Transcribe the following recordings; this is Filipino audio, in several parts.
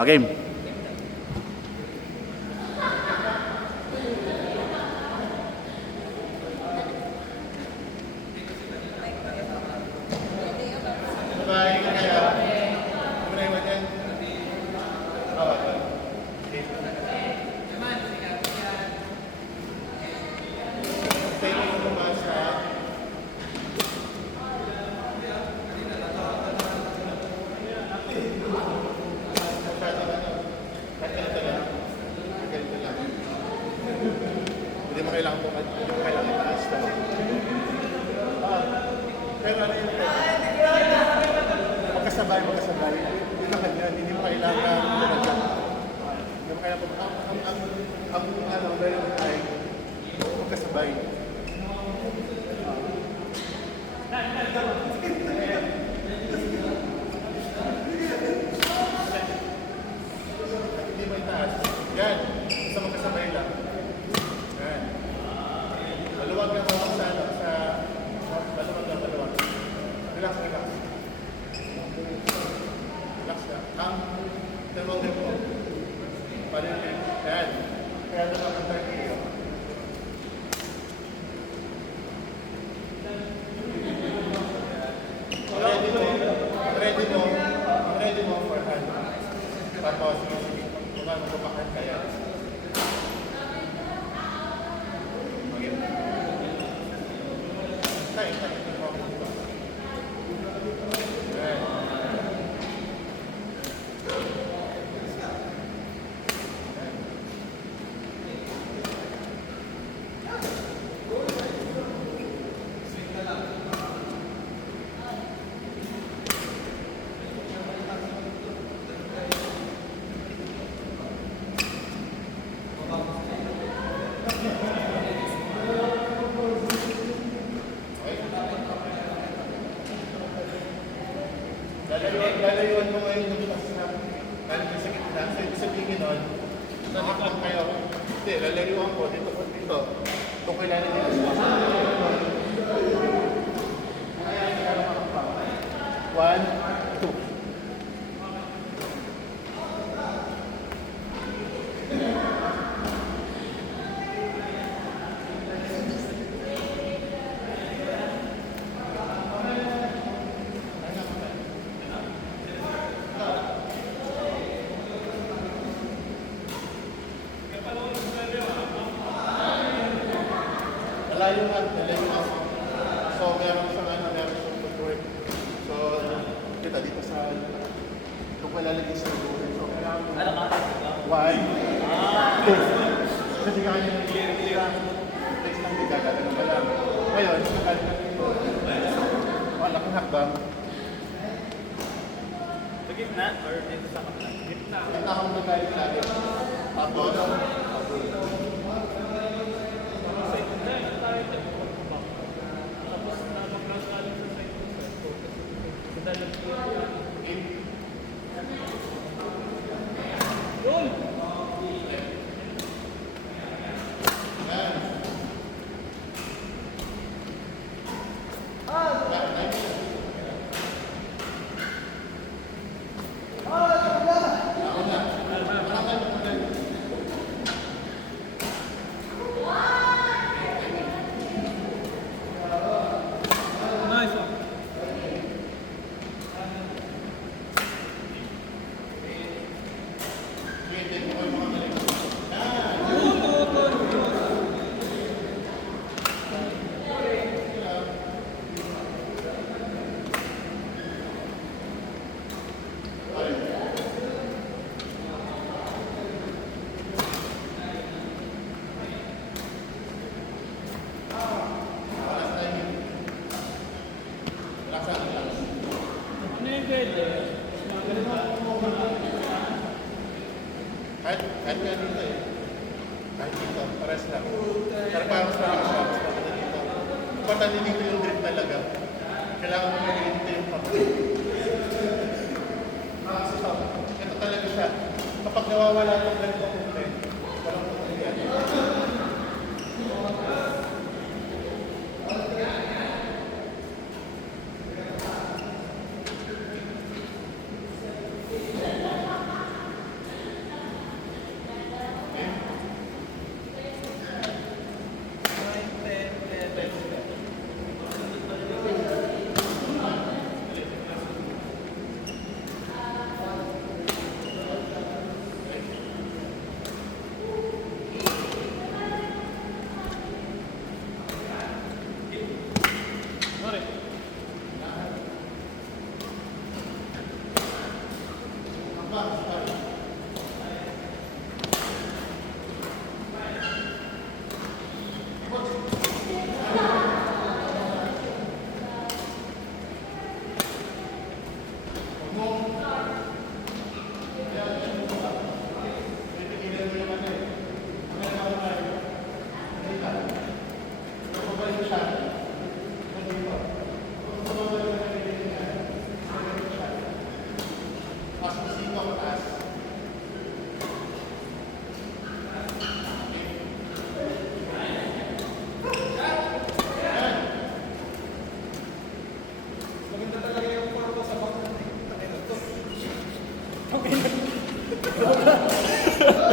Okay. Hindi mo kailangan itaas ito. Pero ano yun? Magkasabay. Yun ang ganyan. Hindi mo kailangan hindi mo kailangan ang meron ay magkasabay. Hindi mo itaas. Yan. Basta magkasabay lang. Yan. Maluwag lang maluwag. Relax. Relax ka. Ang dalawang tempo. Yan. Kaya naman ang target. Ready mo for hand. Tapos, kung ano kumakan kaya. Okay. Tayo. Lalayuan mo ngayon yung pasang galing sa gitna. So, ibig sabihin nun, nakakang kayo. Hindi, lalayuan ko dito. Kung kailangan dito sa pasang. 1, 2. Lalayuan. So, meron siyang footwork. So, kita dito sa kung malalagay sa footwork. So, kailangan mo 1, 2. Kasi kanya ng text lang din gagawin mo lang. Ngayon, nakalit na dito. Malaking hakbang. Sa gitna or dito sa kapila? Gitna. Gitna kang nagalit natin. Tapos, kahit nga dito eh. Kahit dito, pares lang. Pero parang mas malakas siya, mas maganda dito. Importante dito yung grip talaga. Kailangan mo magiging dito yung pag. Ito talaga siya. Kapag nawawala itong ganito ang kumple, walang kumple yan.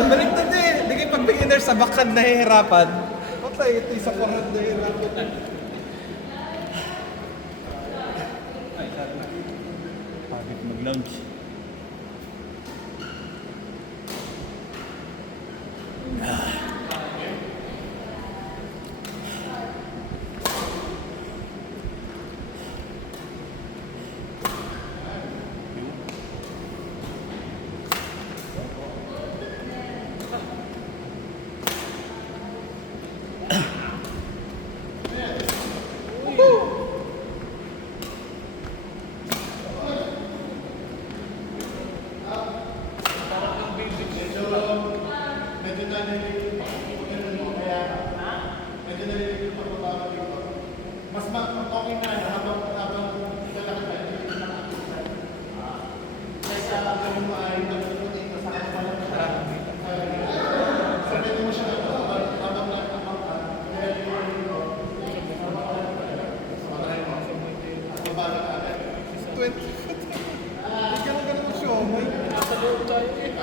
Baliktad eh. Hindi kayo pag beginner sa backhand nahihirapan. Okay, ito yung sa forehand nahihirapan. Pagod mag-lounge. Medyo nalilig yung ganun mo, kaya medyo nalilig yung pagbaba dito. Mas okay na habang lalakad tayo, hindi na nakakita. Kaysa gawin mo ay gawin mo dito sa kapalang siya. So pwede mo siya habang nililig mo dito, so matry mo. At babala ka agad. 20. Hindi ka lang ganun mag-shomoy. Nasa loob tayo eh.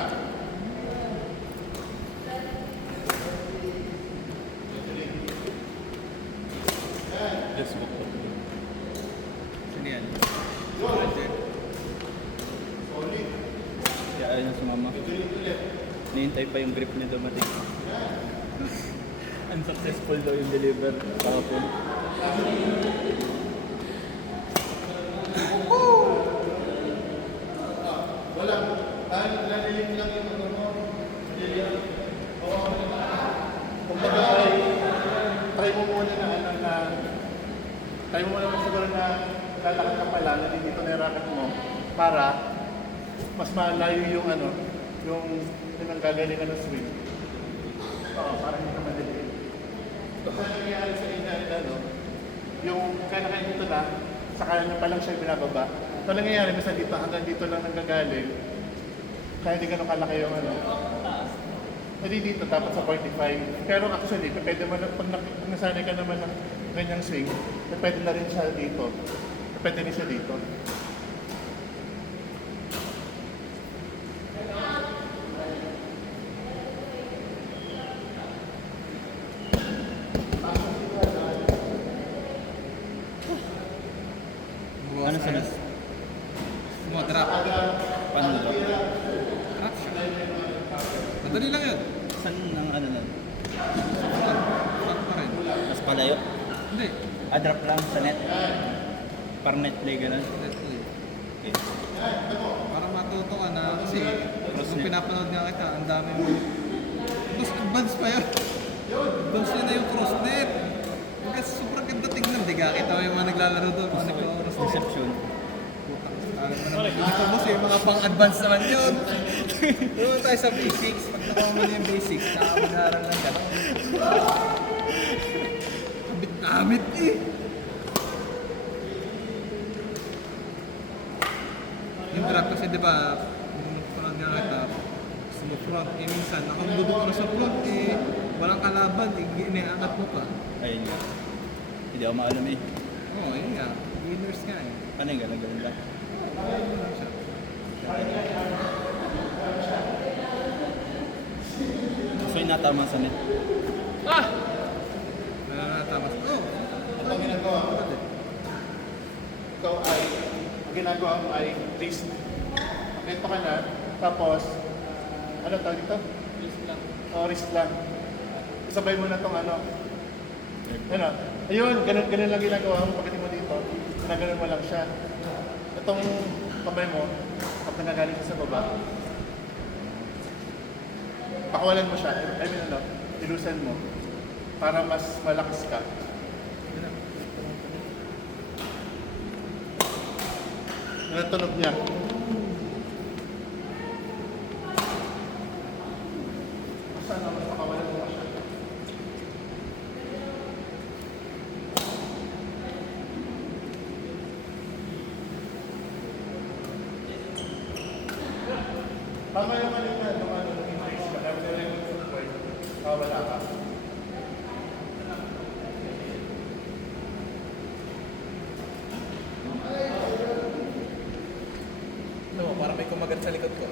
Let's go. Sino yan? Solid. Kaya ayaw na sumama. Nihintay pa yung grip niya dumating. Unsuccessful daw yung deliver kahapon. Wala. Nalilig lang yung ano mo. Nalilig. Oo. Kumbaga ay try mo muna na ano na try mo muna siguro na lalakad ka pala na dito na yung racket mo para mas malayo yung ano yung ang gagalingan ng swing. Oo, para hindi ka madali. Kasi nangyayari sa inyo ano, yung kaya dito na, sa kanya pa lang siya binababa. Ito nangyayari, basta dito, hanggang dito lang nanggagaling. Kaya hindi ganun kalaki yung ano. Hindi dito, dapat sa 45. Pero actually, pwede mo na, pag nasanay ka naman ng ganyang swing, pwede na rin siya dito. Pwede rin siya dito. Ano sa nas? Mo, drop. Paano daw? Drop siya. Madali lang yun. Saan ang ano nun? Drop pa rin. Mas palayo? Hindi. Drop lang sa net? Par net play ganun? That's it. Okay. Para matuto ka na kasi Cross kung net. pinapanood nga kita, ang dami mo. Tapos advance pa yun. Advance yun na yung cross net. Kasi sobrang ganda tignan. Di ka kita mo yung mga naglalaro doon. Mga nagka-cross net. Deception. Alam mo naman, dito mo yung mga pang-advance naman yun. Doon tayo sa basics. Pag nakuha mo na yung basics, saka mag-aaral lang ka. Kabit-kabit eh. Yung drop kasi diba, nung parang nga kita, gusto mo front, eh minsan, nakabudod ka na sa front, eh walang kalaban, eh iniangat mo pa. Ayun nga. Hindi ako maalam eh. Oo, yun nga. Winners nga eh. Paano yung ganun lang? Ayun lang siya. So yung natama sa net. Wala na tama. Oh! Ito ang ginagawa mo. Ikaw ay, ang ginagawa mo ay wrist. Ito ka na, tapos, ano tawag dito? Wrist lang. O, wrist lang. Isabay mo na itong ano. Ano? Ayun, ganun lang ginagawa mo. Pagdating mo dito, ganun mo lang siya. Itong kamay mo, pag nangagaling ka sa baba, pakawalan mo siya. I mean, ano, ilusan mo. Para mas malakas ka. Yan ang tunog niya. Sana mas pakawalan mo siya. Tama yung kanina, nung ano, nung increase ka, dapat yung yung support, wala ka. No, para may kumagat sa likod ko.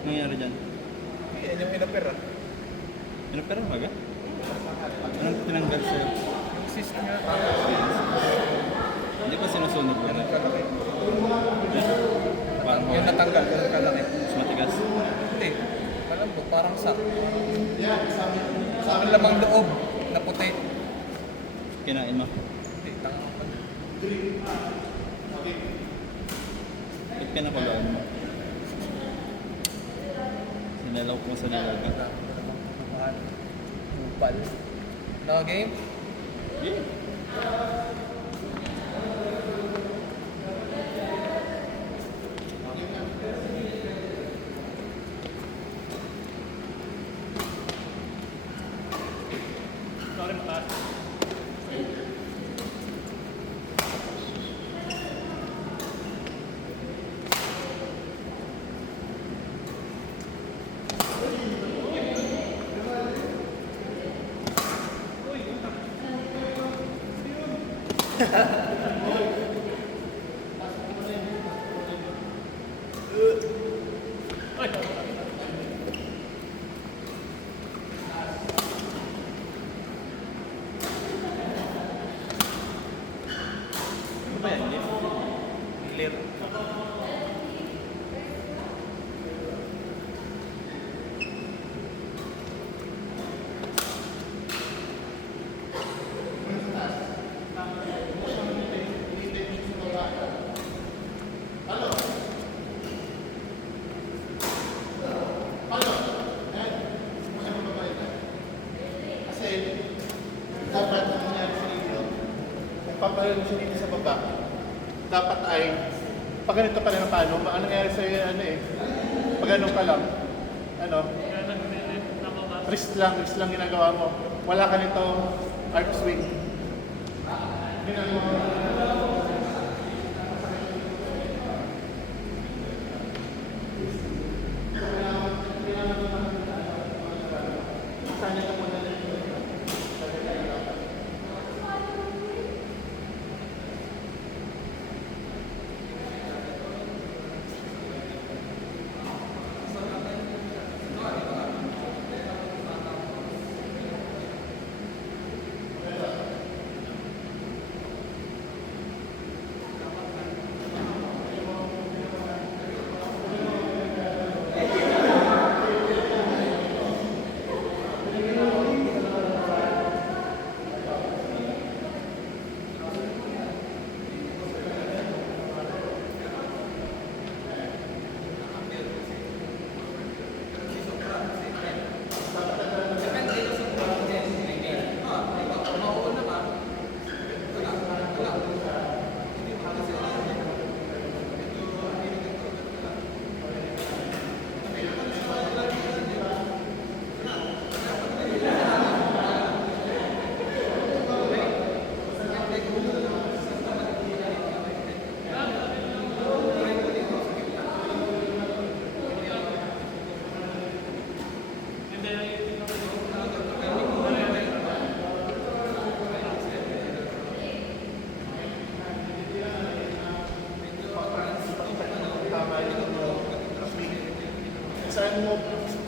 Nangyari dyan? Yan yung inopera. Pinapera ka ga? Anong tinanggal sa'yo? Yung cyst nga. Hindi ba sinusunog ba? Ganun kalaki. Parang Yung natanggal, ganun kalaki. mas matigas. Hindi. Alam mo, parang sak. Ang lamang loob na puti. Kinain mo. Hindi, tanga ka. Ba't pinakulaan mo? Sinalaw ko sa nilaga. Upal. Naka-game? Yeah. Ano ba yan? Clear. Kasi dapat ang nangyari sa inyo, kung papalalo siya dito sa baba, dapat ay, pag ganito pa rin ang paano, ang nangyari sa iyo, ano eh, pag ganun ka lang, ano, wrist lang ginagawa mo. Wala ka nito arm swing. Ginagawa mo. Sana ka muna lang.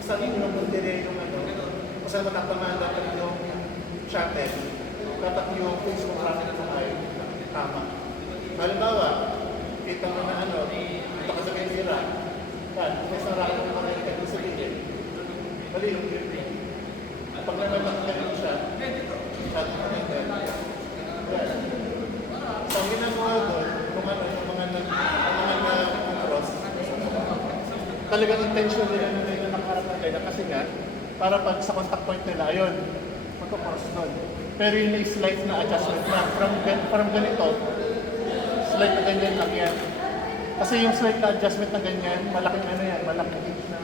Saan mo puntere yung ano, kung saan matapamaan dapat yung shuttle, dapat yung pulse mo traffic mo ay tama. Halimbawa, kita mo na ano, ito ka sa Kendira, yan, kung saan racket mo na ikat mo sa gilid, mali yung grip. Pag nanamakit siya, shut mo na ito. Yan. So, ang ginagawa doon, kung ano, yung mga nag-cross, talagang intention nila na nila nakaharap ng kanya kasi nga, para pag sa contact point nila, ayun, magkakross doon. Pero yun ay slight na adjustment na from ganito, slight na ganyan lang yan. Kasi yung slight na adjustment na ganyan, malaking ano yan, malaking hit na.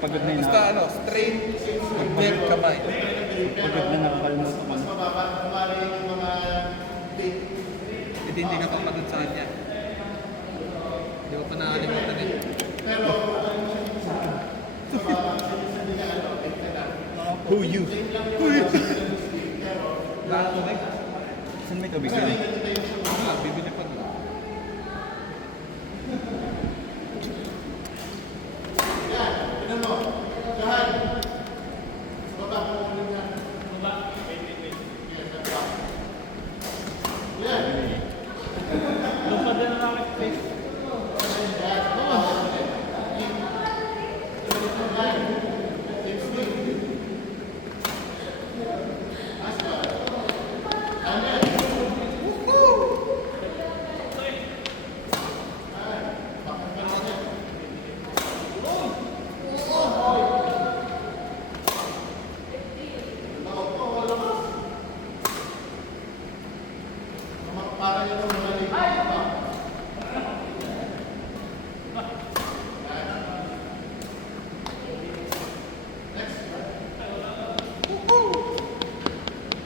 pagod na yun. Basta ano, straight, belt, kamay. Pagod na nakakalimutan ko. Mas mababa, kumari yung mga big. Hindi ka pa pagod sa kanya. Hindi ko pa nakalimutan eh. Pero, Who you? Lahat ko na eh. Saan may tubig yun? Wala, bibili pa doon.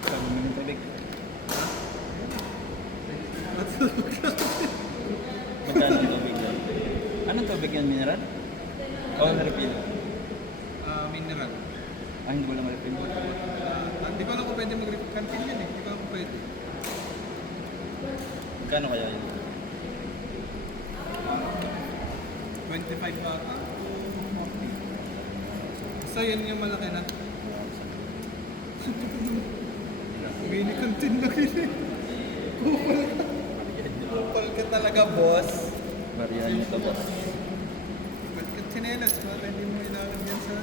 Sabi mo ng tubig. Magkano ang tubig yan? Anong tubig yan? Mineral? O refill? Mineral. Ah, hindi ko lang refill. Hindi ko alam kung pwede mag-refill. Canteen yan eh. Hindi ko alam kung pwede. Magkano kaya yun? 25 bata. So yun yung malaki na. Mini canteen na kini. Kupal ka talaga, boss. Barihan niyo to, boss. Ba't ka chinelas? Baka hindi mo ilangan yan sa...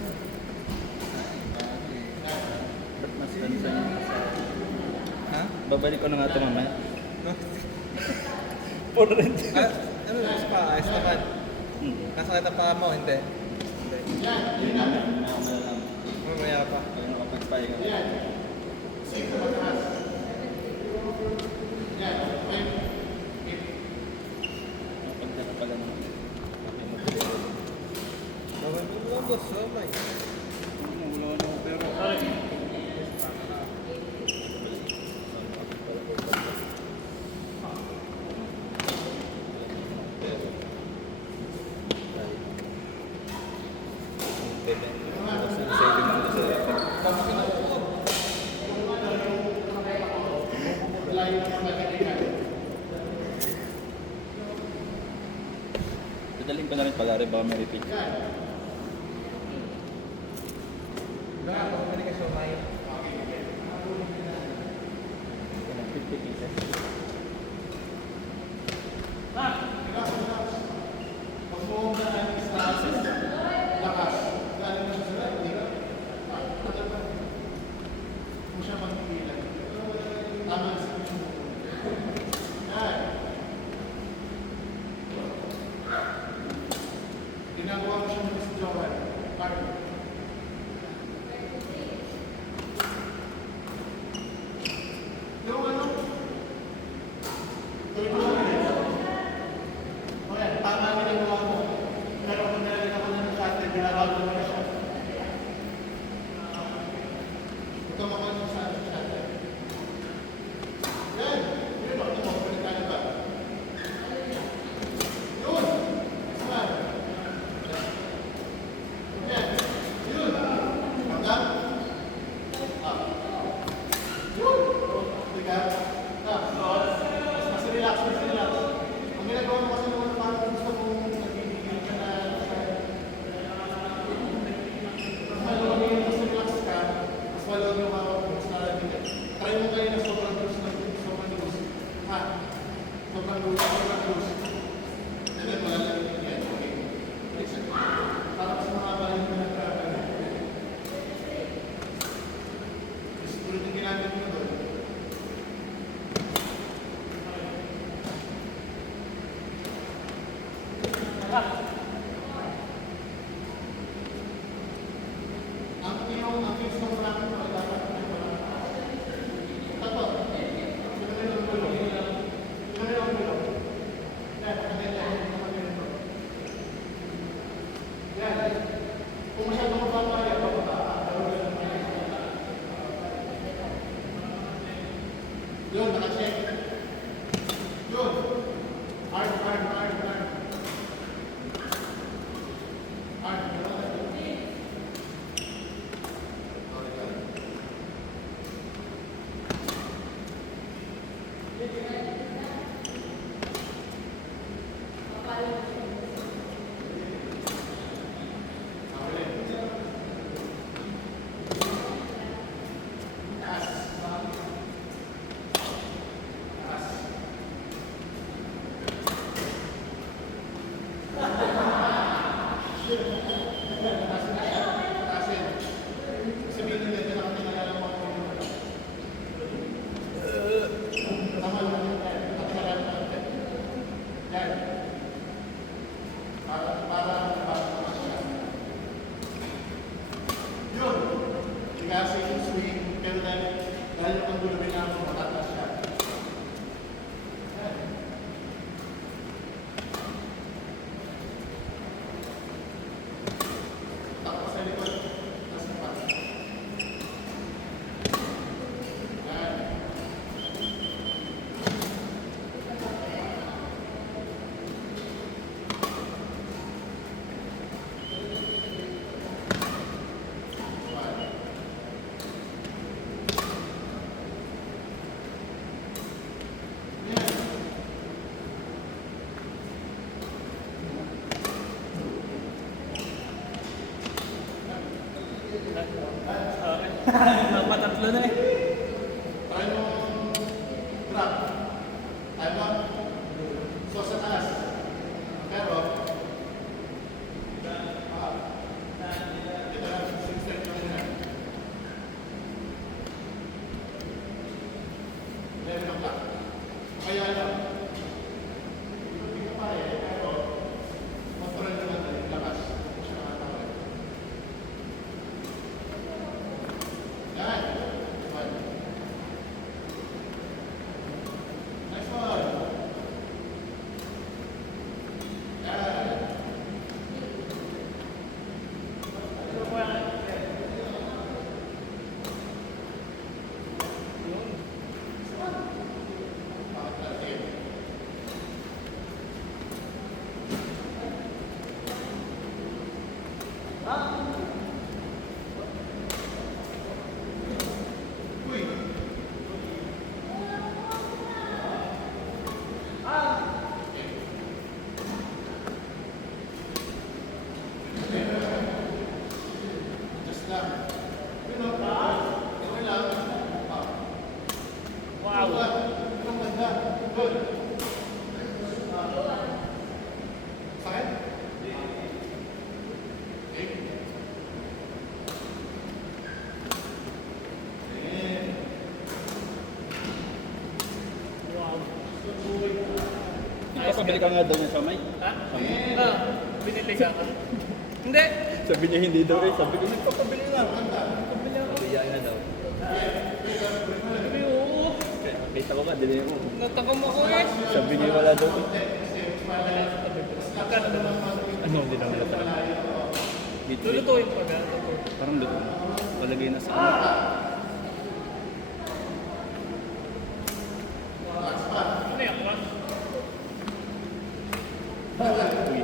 Ba't mas tansa niyo sa... Ha? Babalik ko na nga ito mamaya. For rent. Ano mas pa? Ayos naman. Nasakit ang paa mo, hindi? Hindi. Mamaya pa. Pag nakapagpahinga. Pagdala pala naman. Bawal mo lang, boss. Samay. Wala na pero... Dadaling ko na rin pala rin baka may repeat. Pwede ka samay. 50 pieces. Ginagawa mo siya ng Johan. Partner. Yung ano? Yun, naka-check. Yun. Arm. Tasin. Sabihin nila, dyan ako tinalala mo ako. Tama lang yun. Patingala mo natin. Yan. Para siya. Yun. Kasi yung swing, pero dahil yung pagdulubin lang ako, matatas siya. Yan. Takot sa likod. Tapos na pa. Yan. Patatlo na eh. Try mo drop. Try mo. So sa taas. Pero, ito lang, 6 step lang yan. Level of lock. Kaya lang, hindi ka pa pero, control nyo lang yung lakas. Push na nga tawag. Yan. One. Next one. Yan. Bakit natin? Uy. Just lang. Yun o. Okay lang. Wow. Ang ganda. Good. Sakit? Okay. Nakasabili ka nga daw niya sa may. Ha? Binili ka ka? Hindi. Sabi niya hindi daw eh. Sabi ko nagpapabili na. Pabiyain na daw. Sabi, oo. Kaya kita ko ka, dili mo. Natakam ako eh. Sabi niya wala daw. Magkano naman? Ano, hindi naman nata. Dito eh. Lulutuin pa ba? Parang luto. Palagay na sa ano. Ano yan? One? Uy.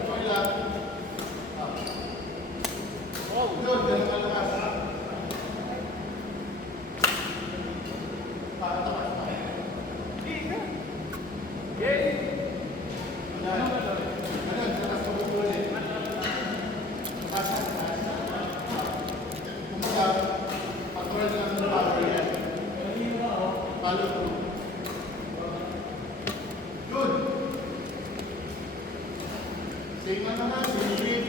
Wow. Yun, ganun ka lakas. Follow through. Good. Same na naman, same grip.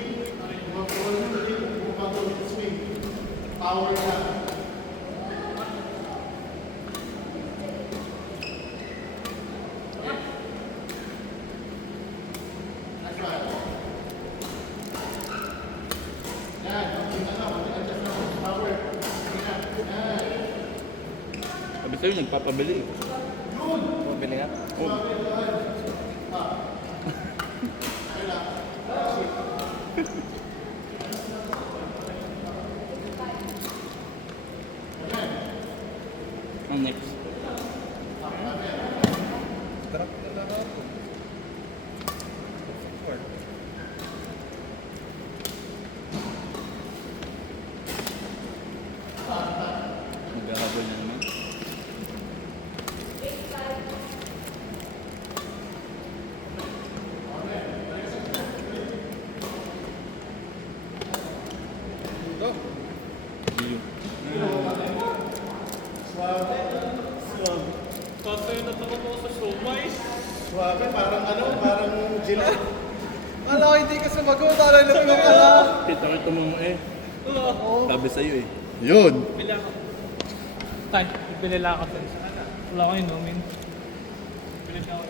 Mag-roll yung grip, mag-roll yung swing. Power lang. That's right. Yan, tingnan na, mag-adjust na yung power. Tingnan. Yan. Sabi sa'yo, nagpapabili. Yun. Pabili nga? Oo. Ang next. Ito. Suwabe. Sasayo na takot ako sa showmay. Suwabe, parang ano, parang gelato. Kala ko hindi ka sumagot. Kala lang ka pala. Kita ko ito mga eh. Sabi sa'yo eh. Yun. Bili ako. Tay, bili lang ako. Wala ko inumin. Bili ako.